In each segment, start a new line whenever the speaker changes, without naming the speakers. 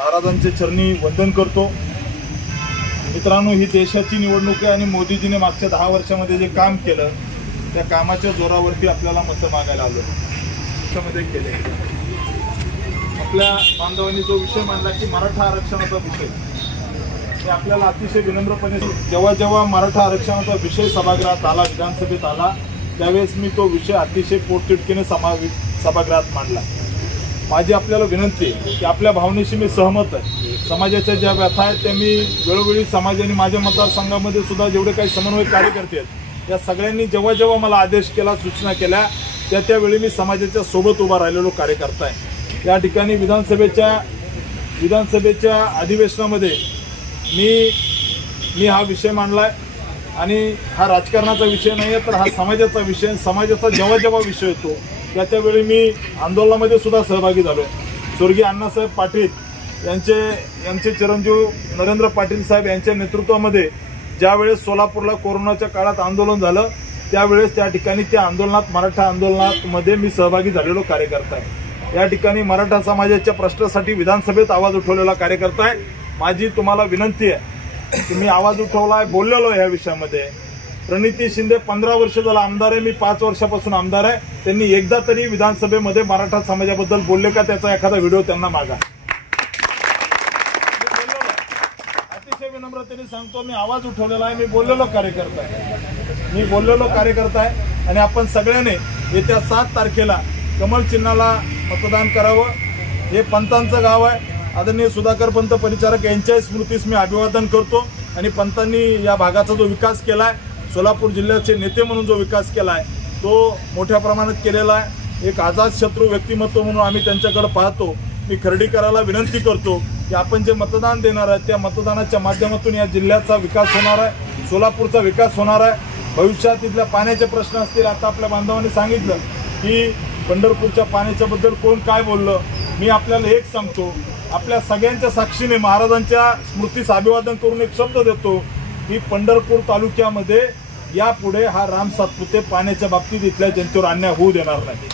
महाराजांचे चरणी वंदन करतो. मित्रांनो ही देशाची निवडणूक आहे आणि मोदीजीने मागच्या दहा वर्षामध्ये जे काम केलं त्या कामाच्या जोरावरती आपल्याला मतं मागायला आलो. त्यामध्ये केले. आपल्या बांधवांनी जो विषय मांडला की मराठा आरक्षणाचा विषय. हे आपल्याला अतिशय विनम्रपणे जेव्हा जेव्हा मराठा आरक्षणाचा विषय सभागृहात आला विधानसभेत आला त्यावेळेस मी तो विषय अतिशय पोटतिडकीने समावि सभागृहात मांडला. माझी आपल्याला विनंती आहे की आपल्या भावनेशी मी सहमत आहे. समाजाच्या ज्या व्यथा आहेत त्या मी वेळोवेळी समाज आणि माझ्या मतदारसंघामध्ये सुद्धा जेवढे काही समन्वय कार्यकर्ते आहेत या सगळ्यांनी जेव्हा जेव्हा मला आदेश केला सूचना केल्या त्या त्यावेळी मी समाजाच्या सोबत उभा राहिलेलो कार्यकर्ता आहे. या ठिकाणी विधानसभेच्या विधानसभेच्या अधिवेशनामध्ये मी मी हा विषय मांडला आहे. आणि हा राजकारणाचा विषय नाही आहे तर हा समाजाचा विषय समाजाचा जेव्हा जेव्हा विषय येतो त्या त्यावेळी मी आंदोलनामध्ये सुद्धा सहभागी झालो आहे स्वर्गीय अण्णासाहेब पाटील यांचे यांचे चिरंजीव नरेंद्र पाटील साहेब यांच्या नेतृत्वामध्ये ज्यावेळेस सोलापूरला कोरोनाच्या काळात आंदोलन झालं त्यावेळेस त्या ठिकाणी त्या आंदोलनात मराठा आंदोलनामध्ये मी सहभागी झालेलो कार्यकर्ता आहे. या ठिकाणी मराठा समाजाच्या प्रश्नासाठी विधानसभेत आवाज उठवलेला कार्यकर्ता आहे. माझी तुम्हाला विनंती आहे की मी आवाज उठवला आहे बोललेलो आहे या विषयामध्ये. प्रणिती शिंदे पंधरा वर्ष झाला आमदार आहे मी पाच वर्षापासून आमदार आहे. त्यांनी एकदा तरी विधानसभेमध्ये मराठा समाजाबद्दल बोलले का त्याचा एखादा व्हिडिओ त्यांना मागा. अतिशय विनम्रतेने सांगतो मी आवाज उठवलेला आहे मी बोललेलो कार्यकर्ता आहे. मी बोललेलो कार्यकर्ता आहे आणि आपण सगळ्याने येत्या सात तारखेला कमल चिन्हाला मतदान करावं. हे पंतांचं गाव आहे. आदरणीय सुधाकर पंत परिचारक यांच्याही स्मृतीस मी अभिवादन करतो आणि पंतांनी या भागाचा जो विकास केला आहे सोलापूर जिल्ह्याचे नेते म्हणून जो विकास केला आहे तो मोठ्या प्रमाणात केलेला आहे. एक आझाद शत्रू व्यक्तिमत्व म्हणून आम्ही त्यांच्याकडे पाहतो. मी खर्डीकराला विनंती करतो की आपण जे मतदान देणार आहे त्या मतदानाच्या माध्यमातून या जिल्ह्याचा विकास होणार आहे सोलापूरचा विकास होणार आहे. भविष्यात तिथल्या पाण्याचे प्रश्न असतील आता आपल्या बांधवांनी सांगितलं की पंढरपूरच्या पाण्याच्याबद्दल कोण काय बोललं? मी आपल्याला एक सांगतो आपल्या सगळ्यांच्या साक्षीने महाराजांच्या स्मृतीस अभिवादन करून एक शब्द देतो की पंढरपूर तालुक्यामध्ये यापुढे हा राम सातपुते पाण्याच्या बाबतीत इथल्या जनतेवर अन्याय होऊ देणार नाही.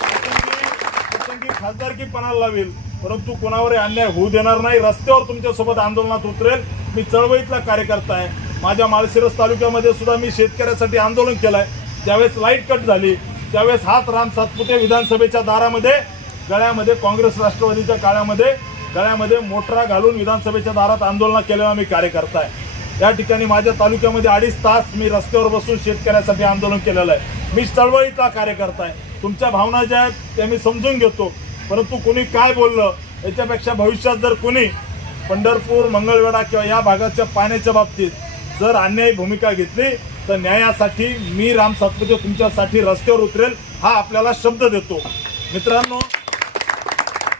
प्रसंगी प्रसंगी खासदारकी पणाला लावेल परंतु कोणावर अन्याय होऊ देणार नाही. रस्त्यावर तुमच्यासोबत आंदोलनात उतरेल. मी चळवळीतला कार्यकर्ता आहे. माझ्या माळशिरस तालुक्यामध्ये सुद्धा मी शेतकऱ्यासाठी आंदोलन केलं आहे ज्यावेळेस लाइट कट झाली त्यावेळेस हाच राम सातपुते विधानसभेच्या दारामध्ये गळ्यामध्ये काँग्रेस राष्ट्रवादीच्या काळामध्ये गळ्यामध्ये मोटरा घालून विधानसभेच्या दारात आंदोलन केलेला मी कार्यकर्ता आहे. या ठिकाणी माझ्या तालुक्यामध्ये अडीच तास मी रस्त्यावर बसून शेतकऱ्यासाठी आंदोलन केलेलं आहे. मी चळवळीचा कार्यकर्ता आहे. तुमच्या भावना ज्या आहेत त्या मी समजून घेतो. परंतु कोणी काय बोललं याच्यापेक्षा भविष्यात जर कोणी पंढरपूर मंगळवेढा किंवा या भागाच्या पाण्याच्या बाबतीत जर अन्यायी भूमिका घेतली तर न्यायासाठी मी राम सातपुते तुमच्यासाठी रस्त्यावर उतरेल हा आपल्याला शब्द देतो. मित्रांनो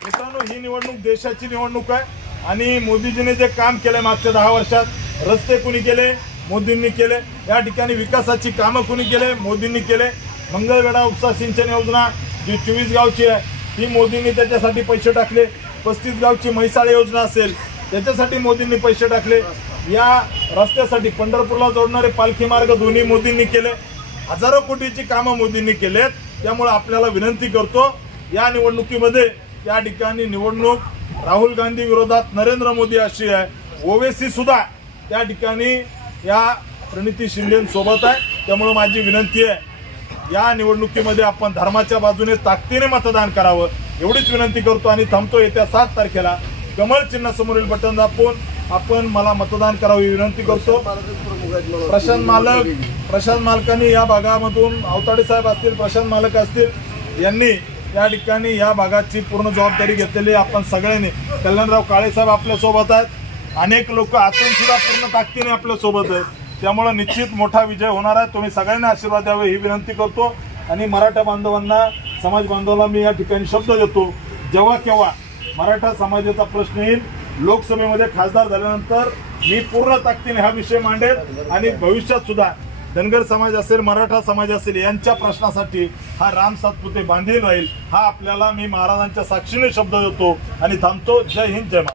मित्रांनो ही निवडणूक देशाची निवडणूक आहे. आणि मोदीजीने जे काम केलंय मागच्या दहा वर्षात रस्ते कुणी केले मोदींनी केले. या ठिकाणी विकासाची कामं कुणी केले मोदींनी केले. मंगळवेढा उपसा सिंचन योजना जी चोवीस गावची आहे ती मोदींनी त्याच्यासाठी पैसे टाकले. पस्तीस गावची म्हैसाळ योजना असेल त्याच्यासाठी मोदींनी पैसे टाकले. या रस्त्यासाठी पंढरपूरला जोडणारे पालखी मार्ग दोन्ही मोदींनी केले. हजारो कोटीची कामं मोदींनी केलेत त्यामुळे आपल्याला विनंती करतो या निवडणुकीमध्ये या ठिकाणी निवडणूक राहुल गांधी विरोधात नरेंद्र मोदी अशी आहे. ओवेसी सुद्धा त्या ठिकाणी या प्रणिती शिंदेसोबत आहे. त्यामुळं माझी विनंती आहे या निवडणुकीमध्ये आपण धर्माच्या बाजूने ताकदीने मतदान करावं. एवढीच विनंती करतो आणि थांबतो येत्या सात तारखेला. कमळ चिन्हासमोरील बटन दाखवून आपण मला मतदान करावं ही विनंती करतो. प्रशांत मालक प्रशांत मालकांनी या भागामधून अवताडे साहेब असतील प्रशांत मालक असतील यांनी या ठिकाणी या भागाची पूर्ण जबाबदारी घेतलेली आहे. आपण सगळ्यांनी. कल्याणराव काळे साहेब आहेत. अनेक लोक आतून सुद्धा पूर्ण ताकदीने आपल्यासोबत आहेत. त्यामुळे निश्चित मोठा विजय होणार आहे. तुम्ही सगळ्यांना आशीर्वाद द्यावे ही विनंती करतो. आणि मराठा बांधवांना समाज बांधवांना मी या ठिकाणी शब्द देतो. जेव्हा केव्हा मराठा समाजाचा प्रश्न येईल लोकसभेमध्ये खासदार झाल्यानंतर मी पूर्ण ताकदीने हा विषय मांडेल. आणि भविष्यात सुद्धा धनगर समाज असेल मराठा समाज असेल यांच्या प्रश्नासाठी हा राम सातपुते बांधील राहील हा आपल्याला मी महाराजांच्या साक्षीने शब्द देतो. आणि थांबतो. जय हिंद जय